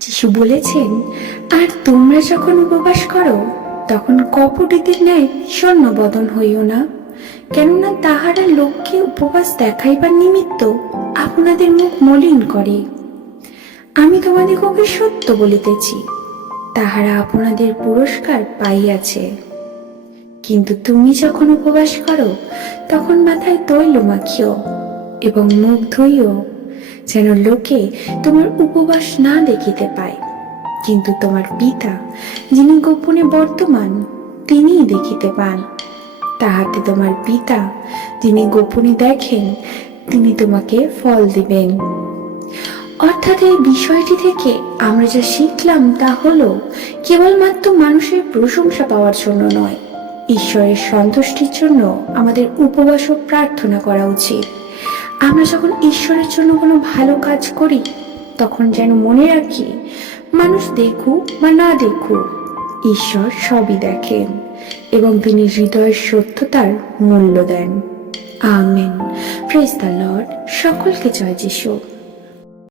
যিশু বলেছেন, আর তোমরা যখন উপবাস করো তখন কপটীদের ন্যায় বিষণ্ণ বদন হইও না, কেননা তাহারা লোককে উপবাস দেখাইবার নিমিত্ত আপনাদের মুখ মলিন করে। আমি তোমাদিগকে সত্য বলিতেছি, তাহারা আপনাদের পুরস্কার পাইয়াছে। কিন্তু তুমি যখন উপবাস করো তখন মাথায় তৈল মাখিও এবং মুখ ধুইও, যেন লোকে তোমার উপবাস না দেখিতে পায়, কিন্তু তোমার পিতা যিনি গোপনে বর্তমান তিনিই দেখিতে পান। তাহাতে তোমার পিতা যিনি গোপনে দেখেন তিনি তোমাকে ফল দিবেন। অর্থাৎ এই বিষয়টি থেকে আমরা যা শিখলাম তা হলো, কেবলমাত্র মানুষের প্রশংসা পাওয়ার জন্য নয়, ঈশ্বরের সন্তুষ্টির জন্য আমাদের উপবাস ও প্রার্থনা করা উচিত। আমরা যখন ঈশ্বরের জন্য কোনো ভালো কাজ করি তখন যেন মনে রাখি, মানুষ দেখুক বা না দেখুক, ঈশ্বর সবই দেখেন এবং তিনি হৃদয়ের সত্যতার মূল্য দেন। আমেন। Praise the lord. সকলকে জয় যিশু।